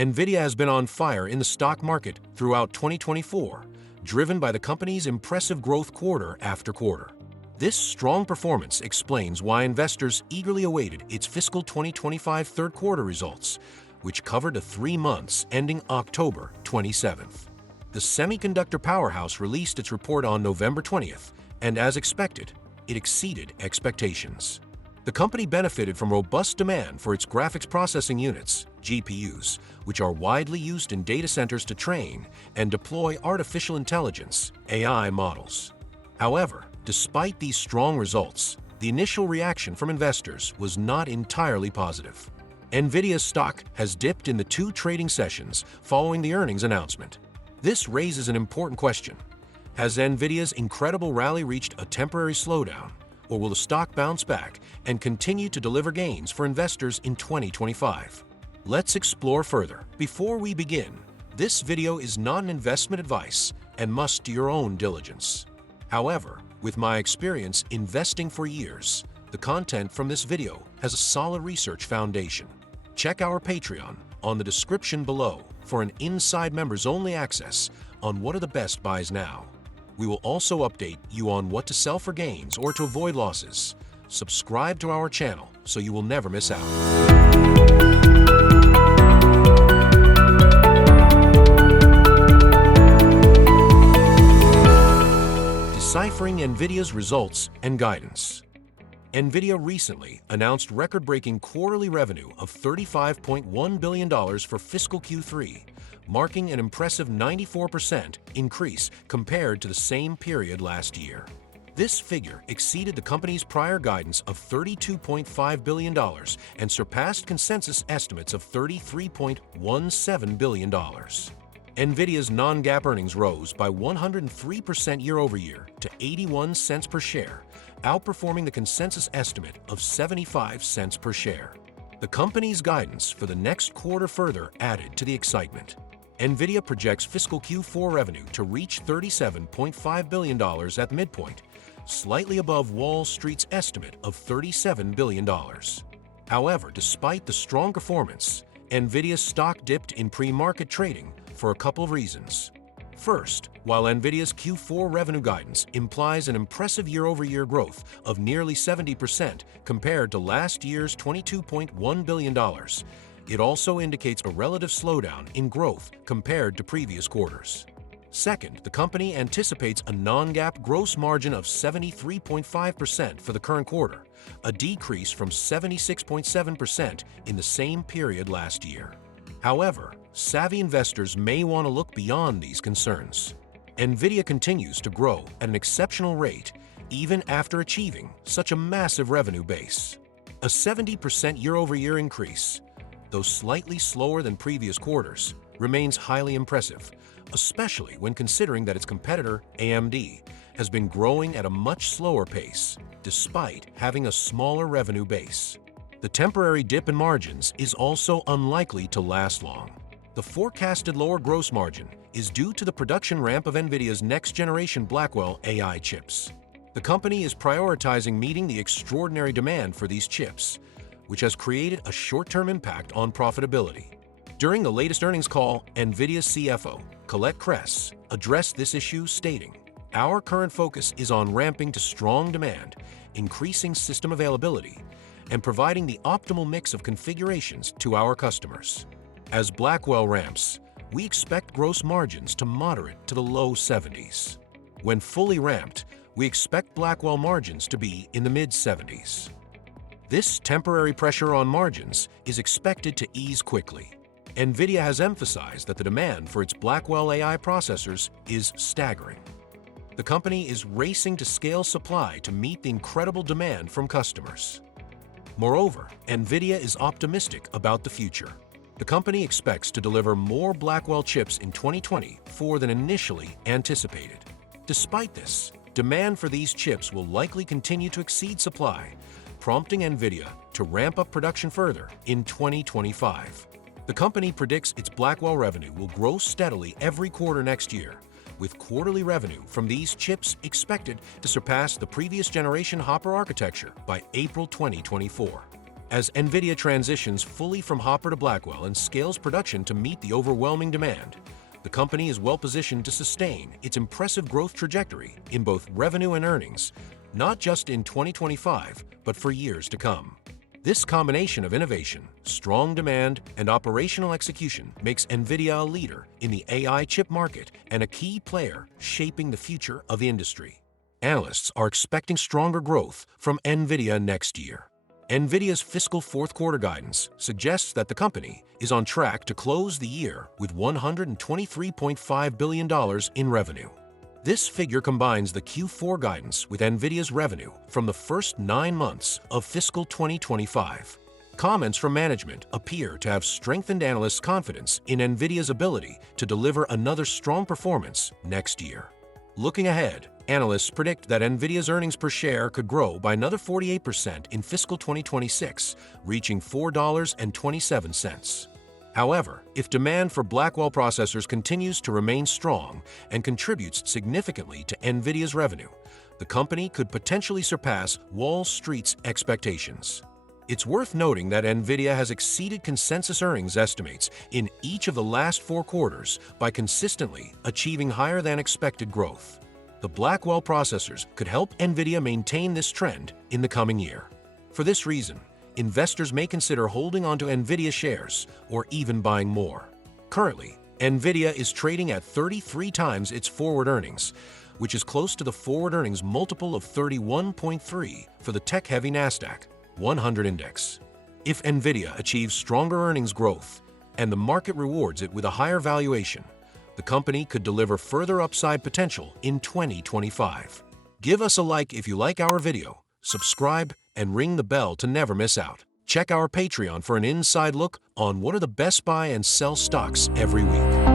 Nvidia has been on fire in the stock market throughout 2024, driven by the company's impressive growth quarter after quarter. This strong performance explains why investors eagerly awaited its fiscal 2025 third quarter results, which covered the 3 months ending October 27th. The semiconductor powerhouse released its report on November 20th, and as expected, it exceeded expectations. The company benefited from robust demand for its graphics processing units, GPUs, which are widely used in data centers to train and deploy artificial intelligence, AI models. However, despite these strong results, the initial reaction from investors was not entirely positive. Nvidia's stock has dipped in the 2 trading sessions following the earnings announcement. This raises an important question. Has Nvidia's incredible rally reached a temporary slowdown, or will the stock bounce back and continue to deliver gains for investors in 2025? Let's explore further. Before we begin, this video is not an investment advice and must do your own diligence. However, with my experience investing for years, the content from this video has a solid research foundation. Check our Patreon on the description below for an inside members-only access on what are the best buys now. We will also update you on what to sell for gains or to avoid losses. Subscribe to our channel so you will never miss out. Deciphering Nvidia's results and guidance. Nvidia recently announced record-breaking quarterly revenue of $35.1 billion for fiscal Q3, marking an impressive 94% increase compared to the same period last year. This figure exceeded the company's prior guidance of $32.5 billion and surpassed consensus estimates of $33.17 billion. Nvidia's non-GAAP earnings rose by 103% year-over-year to 81 cents per share, outperforming the consensus estimate of 75 cents per share. The company's guidance for the next quarter further added to the excitement. Nvidia projects fiscal Q4 revenue to reach $37.5 billion at the midpoint, slightly above Wall Street's estimate of $37 billion. However, despite the strong performance, Nvidia's stock dipped in pre-market trading for a couple of reasons. First, while Nvidia's Q4 revenue guidance implies an impressive year-over-year growth of nearly 70% compared to last year's $22.1 billion, it also indicates a relative slowdown in growth compared to previous quarters. Second, the company anticipates a non-GAAP gross margin of 73.5% for the current quarter, a decrease from 76.7% in the same period last year. However, savvy investors may want to look beyond these concerns. Nvidia continues to grow at an exceptional rate, even after achieving such a massive revenue base. A 70% year-over-year increase, though slightly slower than previous quarters, remains highly impressive, especially when considering that its competitor, AMD, has been growing at a much slower pace, despite having a smaller revenue base. The temporary dip in margins is also unlikely to last long. The forecasted lower gross margin is due to the production ramp of Nvidia's next-generation Blackwell AI chips. The company is prioritizing meeting the extraordinary demand for these chips, which has created a short-term impact on profitability. During the latest earnings call, Nvidia's CFO, Colette Kress, addressed this issue, stating, "Our current focus is on ramping to strong demand, increasing system availability, and providing the optimal mix of configurations to our customers. As Blackwell ramps, we expect gross margins to moderate to the low 70s. When fully ramped, we expect Blackwell margins to be in the mid-70s. This temporary pressure on margins is expected to ease quickly. Nvidia has emphasized that the demand for its Blackwell AI processors is staggering. The company is racing to scale supply to meet the incredible demand from customers. Moreover, Nvidia is optimistic about the future. The company expects to deliver more Blackwell chips in 2024 than initially anticipated. Despite this, demand for these chips will likely continue to exceed supply, prompting Nvidia to ramp up production further in 2025. The company predicts its Blackwell revenue will grow steadily every quarter next year, with quarterly revenue from these chips expected to surpass the previous generation Hopper architecture by April 2024. As Nvidia transitions fully from Hopper to Blackwell and scales production to meet the overwhelming demand, the company is well-positioned to sustain its impressive growth trajectory in both revenue and earnings, not just in 2025, but for years to come. This combination of innovation, strong demand, and operational execution makes Nvidia a leader in the AI chip market and a key player shaping the future of the industry. Analysts are expecting stronger growth from Nvidia next year. Nvidia's fiscal fourth quarter guidance suggests that the company is on track to close the year with $123.5 billion in revenue. This figure combines the Q4 guidance with Nvidia's revenue from the first 9 months of fiscal 2025. Comments from management appear to have strengthened analysts' confidence in Nvidia's ability to deliver another strong performance next year. Looking ahead, analysts predict that Nvidia's earnings per share could grow by another 48% in fiscal 2026, reaching $4.27. However, if demand for Blackwell processors continues to remain strong and contributes significantly to Nvidia's revenue, the company could potentially surpass Wall Street's expectations. It's worth noting that Nvidia has exceeded consensus earnings estimates in each of the last 4 quarters by consistently achieving higher-than-expected growth. The Blackwell processors could help Nvidia maintain this trend in the coming year. For this reason, investors may consider holding onto Nvidia shares or even buying more. Currently, Nvidia is trading at 33 times its forward earnings, which is close to the forward earnings multiple of 31.3 for the tech-heavy NASDAQ 100 index. If Nvidia achieves stronger earnings growth and the market rewards it with a higher valuation, the company could deliver further upside potential in 2025. Give us a like if you like our video, subscribe, and ring the bell to never miss out. Check our Patreon for an inside look on what are the best buy and sell stocks every week.